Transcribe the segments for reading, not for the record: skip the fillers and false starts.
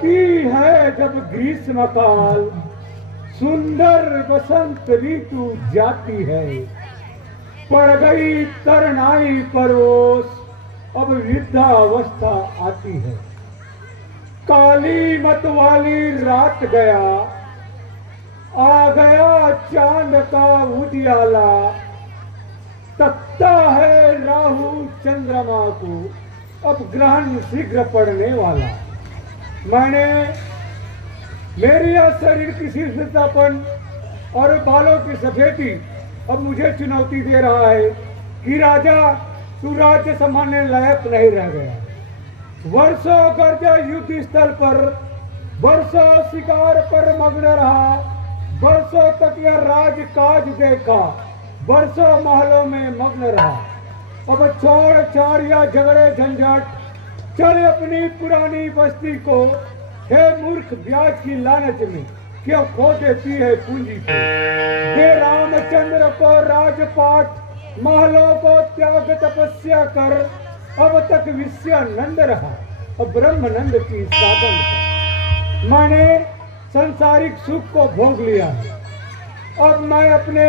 आती है जब ग्रीष्म काल, सुंदर बसंत ऋतु जाती है। पड़ गई तरनाई परवोश, अब वृद्धावस्था आती है। काली मतवाली रात गया, आ गया चांद का उजियाला। तकता है राहु चंद्रमा को, अब ग्रहण शीघ्र पड़ने वाला। मैंने मेरी यह शरीर की शिथिलतापन और बालों की सफेदी अब मुझे चुनौती दे रहा है कि राजा तू राज्य संभालने लायक नहीं रह गया। वर्षों गर्जा युद्ध स्थल पर, वर्षों शिकार पर मग्न रहा, वर्षों तक यह राज काज देखा, वर्षों महलों में मग्न रहा। अब छोड़ छाड़ या झगड़े झंझट, चल अपनी पुरानी बस्ती को। हे मूर्ख, ब्याज की लालच में क्यों खो देती है पूंजी को। दे रामचंद्र को राजपाट, महलों को त्याग तपस्या कर। अब तक विषयानंद रहा, अब ब्रह्मानंद की साधन है। मैंने संसारिक सुख को भोग लिया है, अब मैं अपने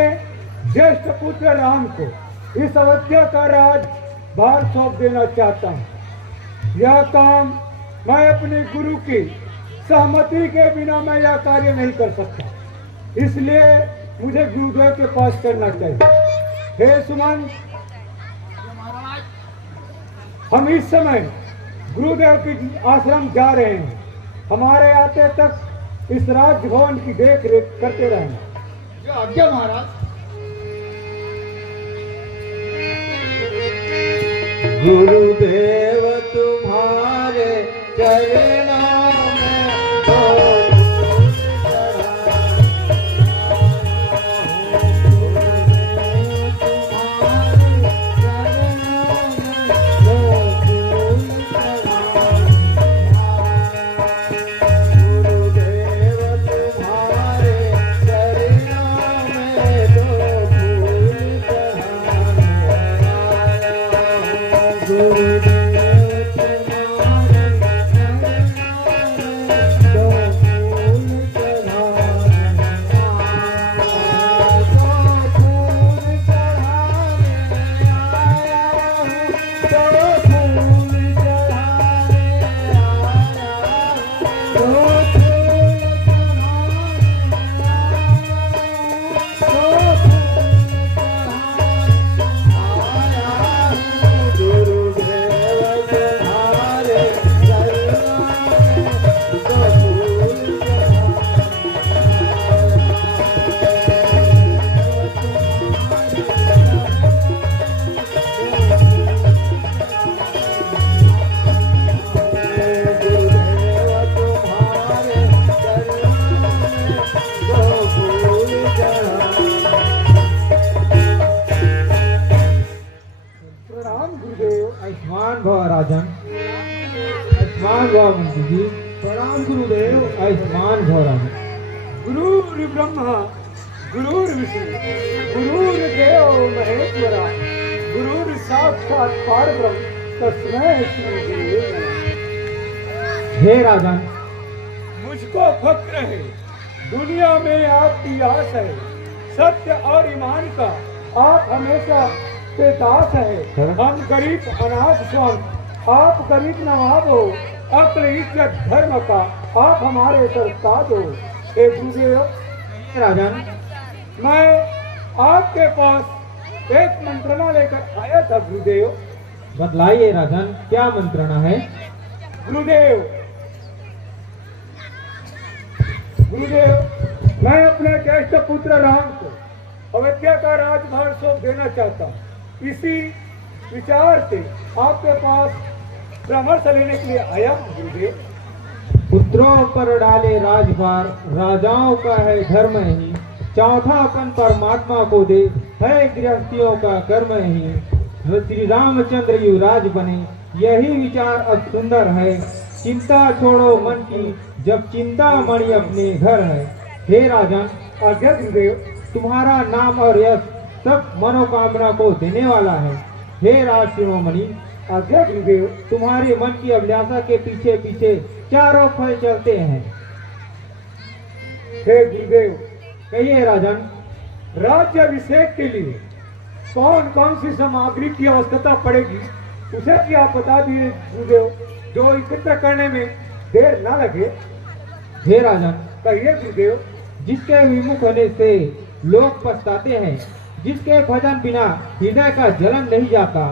ज्येष्ठ पुत्र राम को इस अयोध्या का राज भार सौंप देना चाहता हूँ। यह काम मैं अपने गुरु की सहमति के बिना मैं यह कार्य नहीं कर सकता, इसलिए मुझे गुरुदेव के पास करना चाहिए। हे सुमन, हम इस समय गुरुदेव की आश्रम जा रहे हैं। हमारे आते तक इस राजभवन की देख रेख करते रहना। आज्ञा महाराज। गुरुदेव तुम्हारे चरणों में तो प्रणाम गुरुदेव। आयुष्मान भव राजन। गुरुर् ब्रह्मा गुरुर्विष्णु गुरुर्देव महेश्वरा, गुरुर् साक्षात परब्रह्म, तस्मै श्री गुरुवे नमः। हे राजन, मुझको फक्र है, दुनिया में आपकी आस है। सत्य और ईमान का आप हमेशा के दास है। हम गरीब अनाथ स्वामी, आप गरीब नवाब हो। अक्ल इज्जत धर्म का आप हमारे सरताज हो। हे गुरुदेव राजन, मैं आपके पास एक मंत्रणा लेकर आया था गुरुदेव। बतलाइए राजन, क्या मंत्रणा है? गुरुदेव, गुरुदेव, मैं अपने ज्येष्ठ पुत्र राम को अयोध्या का राजभार सौंप देना चाहता हूँ। इसी विचार से आपके पास परामर्श लेने के लिए आया हूँ गुरुदेव। पुत्रों पर डाले राजभार राजाओं का है धर्म ही। चौथापन परमात्मा को दे, है गृहस्थियों का कर्म ही। श्री रामचंद्र युवराज बने, यही विचार अब सुंदर है। चिंता छोड़ो मन की, जब चिंता मणि अपने घर है। हे राजन, आज्ञा गुरुदेव। तुम्हारा नाम और यश सब मनोकामना को देने वाला है। हे राज शिरोमणि, आज्ञा गुरुदेव। तुम्हारे मन की अभिलाषा के पीछे पीछे चारों फल चलते हैं। हे गुरुदेव, कहिए राजन। राज्याभिषेक के लिए कौन कौन सी सामग्री की आवश्यकता पड़ेगी उसे भी आप बता दिए गुरुदेव, जो एकत्र करने में देर ना लगे। हे राजन, कहिए गुरुदेव। जिसके विमुख होने से लोग पछताते हैं, जिसके भजन बिना हृदय का जलन नहीं जाता,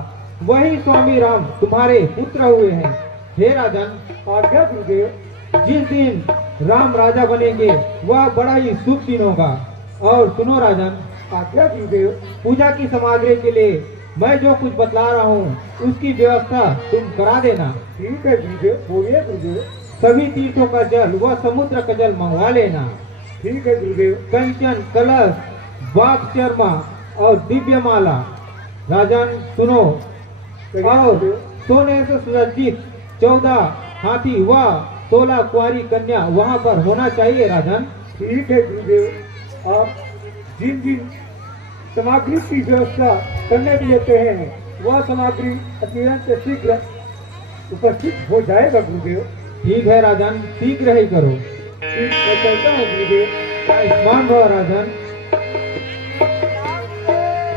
वही स्वामी राम तुम्हारे पुत्र हुए हैं। हे राजन, आज्ञा गुरुदेव। जिस दिन राम राजा बनेंगे वह बड़ा ही शुभ दिन होगा। और सुनो राजन, आज्ञा गुरुदेव। पूजा की सामग्री के लिए मैं जो कुछ बतला रहा हूँ उसकी व्यवस्था तुम करा देना। ठीक है गुरुदेव, बोलिए गुरुदेव। सभी तीर्थों का जल व समुद्र का जल मंगवा लेना। ठीक है गुरुदेव। कंचन, कलश, बाघ चर्मा और दिव्य माला। राजन सुनो, और सोने से सुसज्जित 14 हाथी व 16 कुंवारी कन्या वहाँ पर होना चाहिए। राजन, ठीक है गुरुदेव। आप जिन जिन सामग्री की व्यवस्था करने के लिए कहे हैं वह सामग्री अत्यंत शीघ्र उपस्थित हो जाएगा गुरुदेव। ठीक है राजन, शीघ्र ही करो। ठीक, मैं चलता हूँ गुरुदेव। आयुष्मान भव राजन।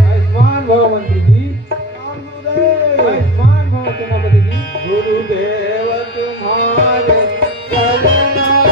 आयुष्मान भव मंत्री जी। आयुष्मान भव सेनापति जी। गुरुदेव तुम्हारे चरणों में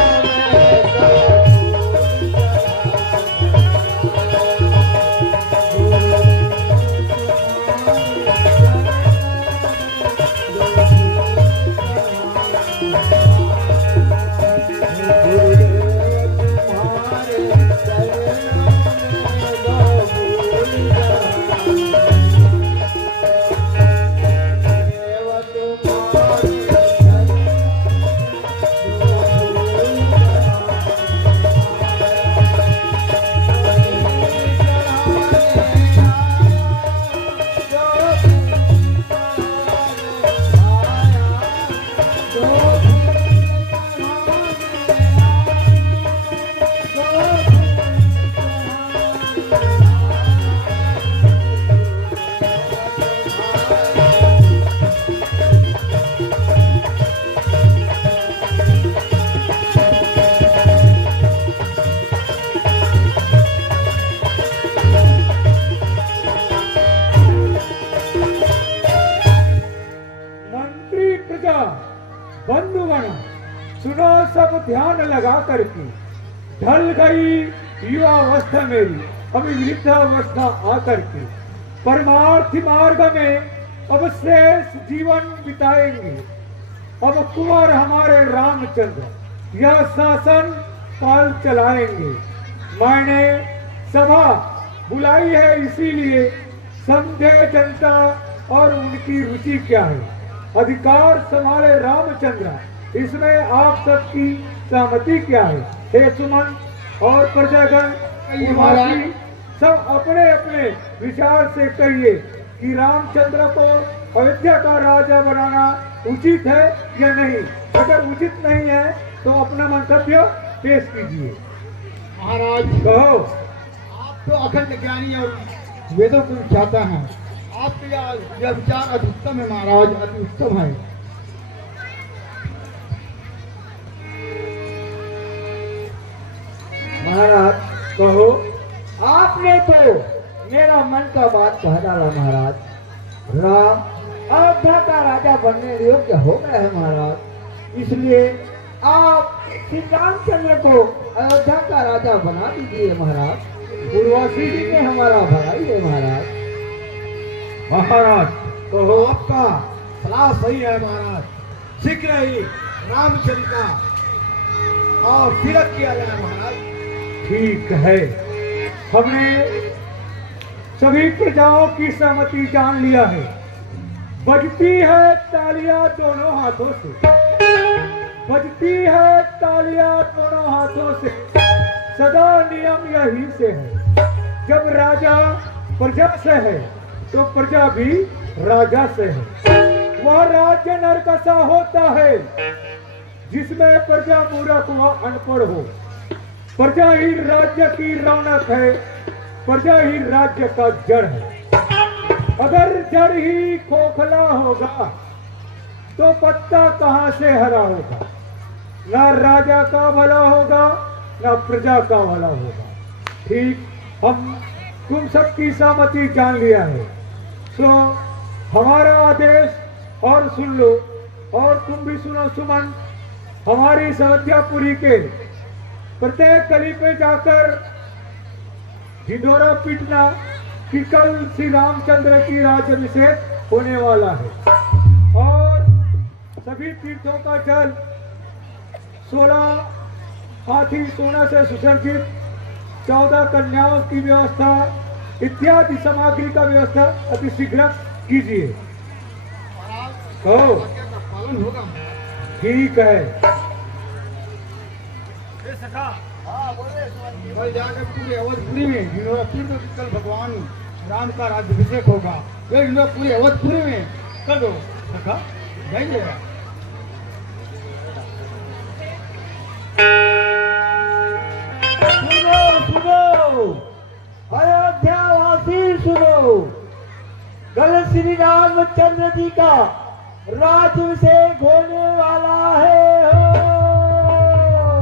मंत्री, प्रजा, बंधुगण, सुनो सब ध्यान लगा करके। ढल गई युवावस्था मेरी, अभी वृद्धावस्था आकर के परमार्थ मार्ग में अब शेष जीवन बिताएंगे। अब कुंवर हमारे रामचंद्र यह शासन काल चलाएंगे। मैंने सभा बुलाई है इसीलिए समझे जनता और उनकी रुचि क्या है। अधिकार संभाले रामचंद्र, इसमें आप सबकी सहमति क्या है। हे सुमन और प्रजागण, निवासी सब अपने अपने विचार से कहिए कि रामचंद्र को अयोध्या का राजा बनाना उचित है या नहीं। अगर उचित नहीं है तो अपना मंतव्य पेश कीजिए। महाराज, कहो। आप तो अखंड ज्ञानी और वेदों को विख्याता हैं। आपके यह विचार अति उत्तम है महाराज, अति उत्तम है। महाराज कहो। आपने तो मेरा मन का बात कह डाला महाराज। राम अयोध्या का राजा बनने योग्य हो गए हैं महाराज, इसलिए आप श्री रामचंद्र को अयोध्या का राजा बना दीजिए महाराज। उर्वशी जी ने हमारा भलाई है महाराज। महाराज कहो। आपका सलाह सही है महाराज। शीघ्र ही रामचंद्र का और तिलक किया जाए महाराज। ठीक है, हमने सभी प्रजाओं की सहमति जान लिया है। बजती है तालियां दोनों हाथों से, बजती है तालियां दोनों हाथों से। सदा नियम यही से है, जब राजा प्रजा से है तो प्रजा भी राजा से है। वह राज्य नरकसा होता है जिसमें प्रजा मूर्ख व अनपढ़ हो। प्रजा ही राज्य की रौनक है, प्रजा ही राज्य का जड़ है। अगर जड़ ही खोखला होगा तो पत्ता कहां से हरा होगा। ना राजा का भला होगा ना प्रजा का भला होगा। ठीक, हम तुम सबकी सहमति जान लिया है, सो हमारा आदेश और सुन लो, और तुम भी सुनो सुमन। हमारी समध्यापुरी के प्रत्येक गली पे जाकर ढिंढोरा पीटना कि कल श्री रामचंद्र की राज्याभिषेक होने वाला है, और सभी तीर्थों का जल 16 हाथी सोना से सुसज्जित, 14 कन्याओं की व्यवस्था इत्यादि सामग्री का व्यवस्था अति शीघ्र कीजिए। कहो पालन होगा। ठीक है। कल जाकर पूरे अवधपुरी में ढिंढोरा पीट दो कि कल भगवान राम का राज्याभिषेक होगा। ये ढिंढोरा पूरे अवधपुरी में कर दो सखा, जाइए। सुनो सुनो अयोध्यावासी सुनो, कल श्री रामचंद्र जी का राज्याभिषेक होने वाला है।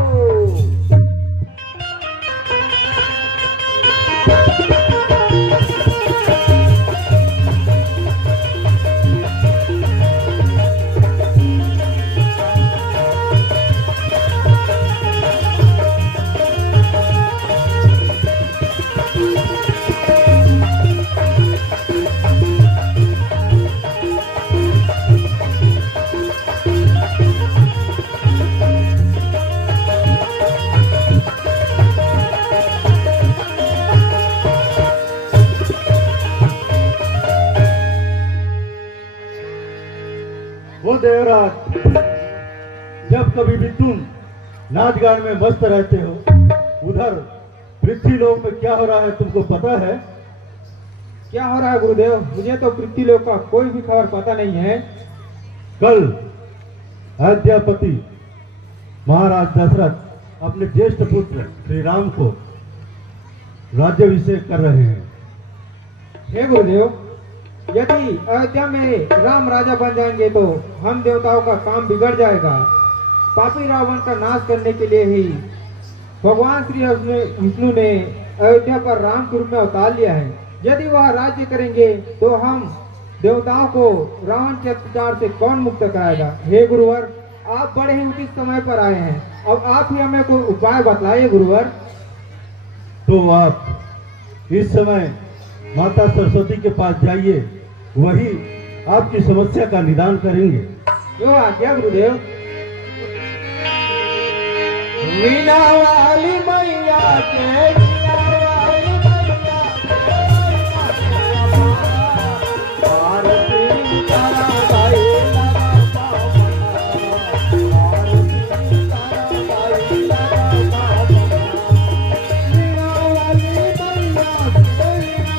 हो वो देवराज, जब कभी भी तुम नाच गान में मस्त रहते हो, उधर पृथ्वीलोक में क्या हो रहा है तुमको पता है? क्या हो रहा है गुरुदेव? मुझे तो पृथ्वीलोक का कोई भी खबर पता नहीं है। कल अयोध्यापति महाराज दशरथ अपने ज्येष्ठ पुत्र श्री राम को राज्याभिषेक कर रहे हैं। हे गुरुदेव, यदि अयोध्या में राम राजा बन जाएंगे तो हम देवताओं का काम बिगड़ जाएगा। पापी रावण का नाश करने के लिए ही भगवान श्री विष्णु ने अयोध्या पर राम के रूप में अवतार लिया है। यदि वह राज्य करेंगे तो हम देवताओं को रावण के अत्याचार से कौन मुक्त कराएगा? हे गुरुवर, आप बड़े ही उचित समय पर आए हैं, अब आप ही हमें कोई उपाय बताइए गुरुवर। तो आप इस समय माता सरस्वती के पास जाइए, वही आपकी समस्या का निदान करेंगे। जो आज्ञा गुरुदेव। मीना वाली मैया के, मीना वाली मैया के, आरती तारा गाए लगा पावना, आरती तारा गाए लगा पावना। मीना वाली मैया के, मीना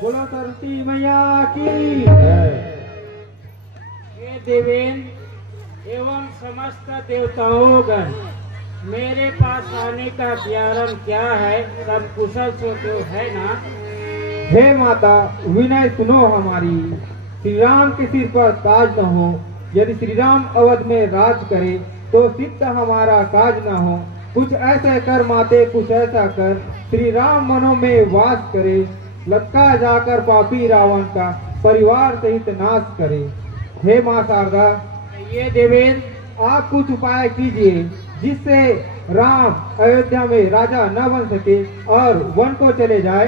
बोलो सरस्वती मैया की। हे देवेंद्र एवं समस्त देवताओंगण, मेरे पास आने का कारण क्या है? सब कुशल सो तो है ना? हे माता, विनय सुनो हमारी। श्री राम के सिर पर ताज न हो, यदि श्री राम अवध में राज करे तो सिद्ध हमारा काज न हो। कुछ ऐसे कर माते, कुछ ऐसा कर, श्री राम मनों में वास करे। लंका जाकर पापी रावण का परिवार सहित नाश करे। हे माँ शारदा, ये देवेंद्र आप कुछ उपाय कीजिए जिससे राम अयोध्या में राजा न बन सके और वन को चले जाए?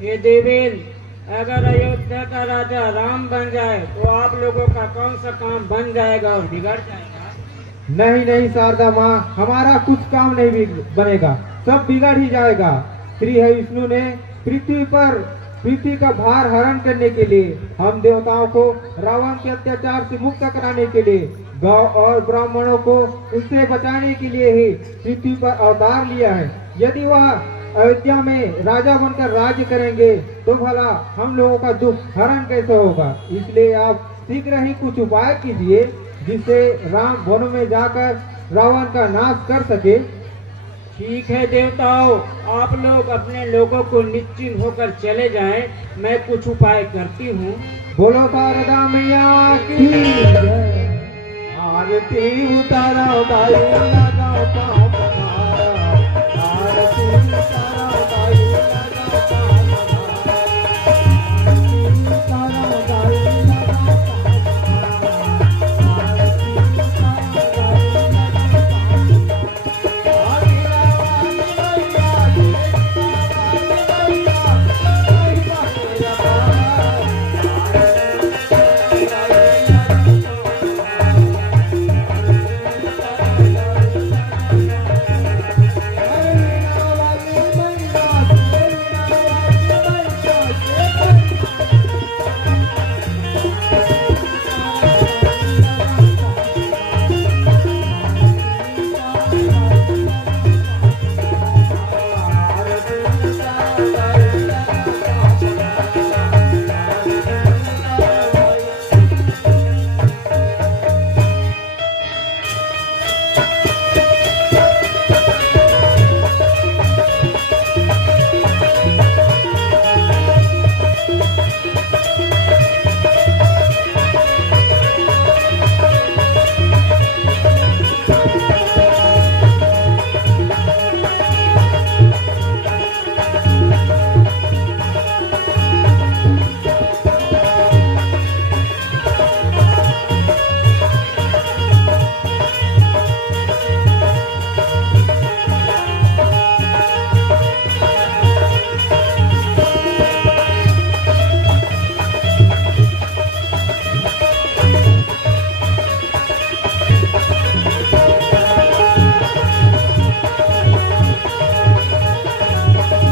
हे देवेंद्र, अगर अयोध्या का राजा राम बन जाए तो आप लोगों का कौन सा काम बन जाएगा और बिगड़ जाएगा? नहीं नहीं शारदा माँ, हमारा कुछ काम नहीं बनेगा, सब बिगड़ ही जाएगा। श्री हरि विष्णु ने पृथ्वी का भार हरण करने के लिए हम देवताओं को रावण के अत्याचार से मुक्त कराने के लिए गौ और ब्राह्मणों को उससे बचाने के लिए ही पृथ्वी पर अवतार लिया है। यदि वह अयोध्या में राजा बनकर राज्य करेंगे तो भला हम लोगों का दुख हरण कैसे होगा? इसलिए आप शीघ्र ही कुछ उपाय कीजिए जिससे राम वनों में जाकर रावण का नाश कर सके। ठीक है देवताओं, आप लोग अपने लोगों को निश्चिंत होकर चले जाएं, मैं कुछ उपाय करती हूँ। बोलो शारदा मैया की आरती उतारा गाओ